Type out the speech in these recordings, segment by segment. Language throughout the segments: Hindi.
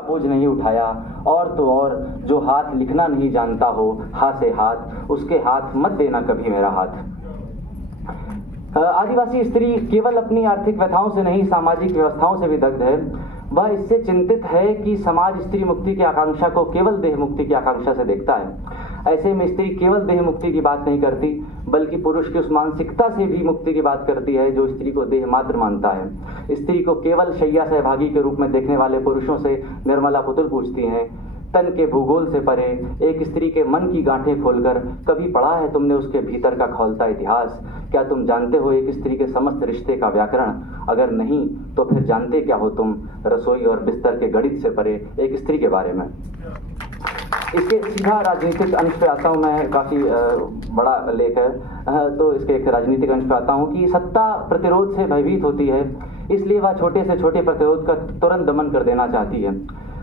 बोझ नहीं उठाया। और तो और जो हाथ लिखना नहीं जानता हो हा से हाथ, उसके हाथ मत देना कभी मेरा हाथ। आदिवासी स्त्री केवल अपनी आर्थिक व्यथाओं से नहीं, सामाजिक व्यवस्थाओं से भी दग्ध है। वह इससे चिंतित है कि समाज स्त्री मुक्ति की आकांक्षा को केवल देह मुक्ति की आकांक्षा से देखता है। ऐसे में स्त्री केवल देह मुक्ति की बात नहीं करती, बल्कि पुरुष की उस मानसिकता से भी मुक्ति की बात करती है जो स्त्री को देह मात्र मानता है। स्त्री को केवल शैया सहभागी के रूप में देखने वाले पुरुषों से निर्मला पुतुल पूछती हैं, तन के भूगोल से परे एक स्त्री के मन की गांठें खोलकर कभी पढ़ा है तुमने उसके भीतर का खौलता इतिहास? क्या तुम जानते हो एक स्त्री के समस्त रिश्ते का व्याकरण? अगर नहीं तो फिर जानते क्या हो तुम रसोई और बिस्तर के गणित से परे एक स्त्री के बारे में? इसके सीधा राजनीतिक अंश पे आता हूँ मैं, काफ़ी बड़ा लेख है, तो इसके एक राजनीतिक अंश पे आता हूँ कि सत्ता प्रतिरोध से भयभीत होती है, इसलिए वह छोटे से छोटे प्रतिरोध का तुरंत दमन कर देना चाहती है।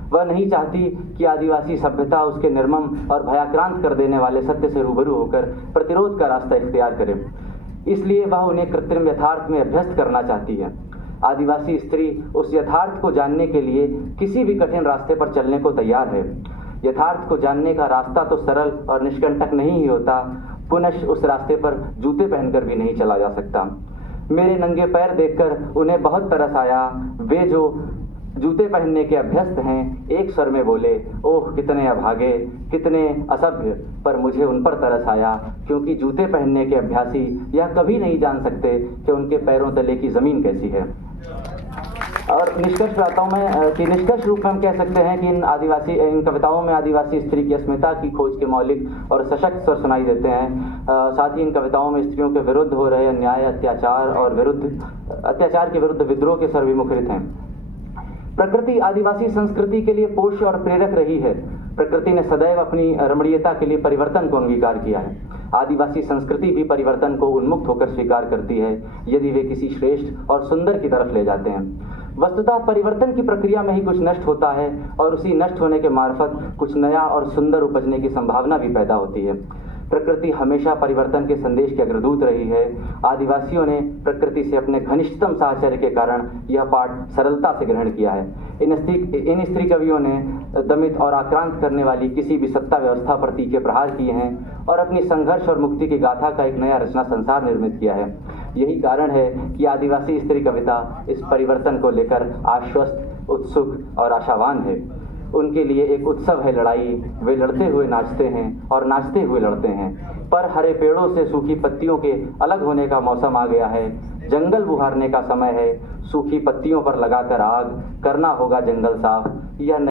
वह नहीं चाहती कि आदिवासी सभ्यता उसके निर्मम और भयाक्रांत कर देने वाले सत्य से रूबरू होकर प्रतिरोध का रास्ता इख्तियार करे, इसलिए वह उन्हें कृत्रिम यथार्थ में अभ्यस्त करना चाहती है। आदिवासी स्त्री उस यथार्थ को जानने के लिए किसी भी कठिन रास्ते पर चलने को तैयार है। यथार्थ को जानने का रास्ता तो सरल और निष्कंटक नहीं ही होता, पुनः उस रास्ते पर जूते पहनकर भी नहीं चला जा सकता। मेरे नंगे पैर देखकर उन्हें बहुत तरस आया। वे जो जूते पहनने के अभ्यस्त हैं एक स्वर में बोले, ओह कितने अभागे, कितने असभ्य। पर मुझे उन पर तरस आया, क्योंकि जूते पहनने के अभ्यासी यह कभी नहीं जान सकते कि उनके पैरों तले की ज़मीन कैसी है। और निष्कर्ष पे आता हूँ मैं कि निष्कर्ष रूप में हम कह सकते हैं कि इन कविताओं में आदिवासी स्त्री की अस्मिता की खोज के मौलिक और सशक्त स्वर सुनाई देते हैं। साथ ही इन कविताओं में स्त्रियों के विरुद्ध हो रहे अन्याय, अत्याचार के विरुद्ध विद्रोह के स्वर भी मुखरित हैं। प्रकृति आदिवासी संस्कृति के लिए पोष्य और प्रेरक रही है। प्रकृति ने सदैव अपनी रमणीयता के लिए परिवर्तन को अंगीकार किया है। आदिवासी संस्कृति भी परिवर्तन को उन्मुक्त होकर स्वीकार करती है, यदि वे किसी श्रेष्ठ और सुंदर की तरफ ले जाते हैं। वस्तुतः परिवर्तन की प्रक्रिया में ही कुछ नष्ट होता है और उसी नष्ट होने के मार्फत कुछ नया और सुंदर उपजने की संभावना भी पैदा होती है। प्रकृति हमेशा परिवर्तन के संदेश की अग्रदूत रही है। आदिवासियों ने प्रकृति से अपने घनिष्ठतम साहचर्य के कारण यह पाठ सरलता से ग्रहण किया है। इन स्त्री कवियों ने दमित और आक्रांत करने वाली किसी भी सत्ता व्यवस्था पर तीखे प्रहार किए हैं और अपनी संघर्ष और मुक्ति की गाथा का एक नया रचना संसार निर्मित किया है। यही कारण है कि आदिवासी स्त्री कविता इस परिवर्तन को लेकर आश्वस्त, उत्सुक और आशावान है। उनके लिए एक उत्सव है लड़ाई। वे लड़ते हुए नाचते हैं और नाचते हुए लड़ते हैं। पर हरे पेड़ों से सूखी पत्तियों के अलग होने का मौसम आ गया है। जंगल बुहारने का समय है। सूखी पत्तियों पर लगाकर आग, करना होगा जंगल साफ। यह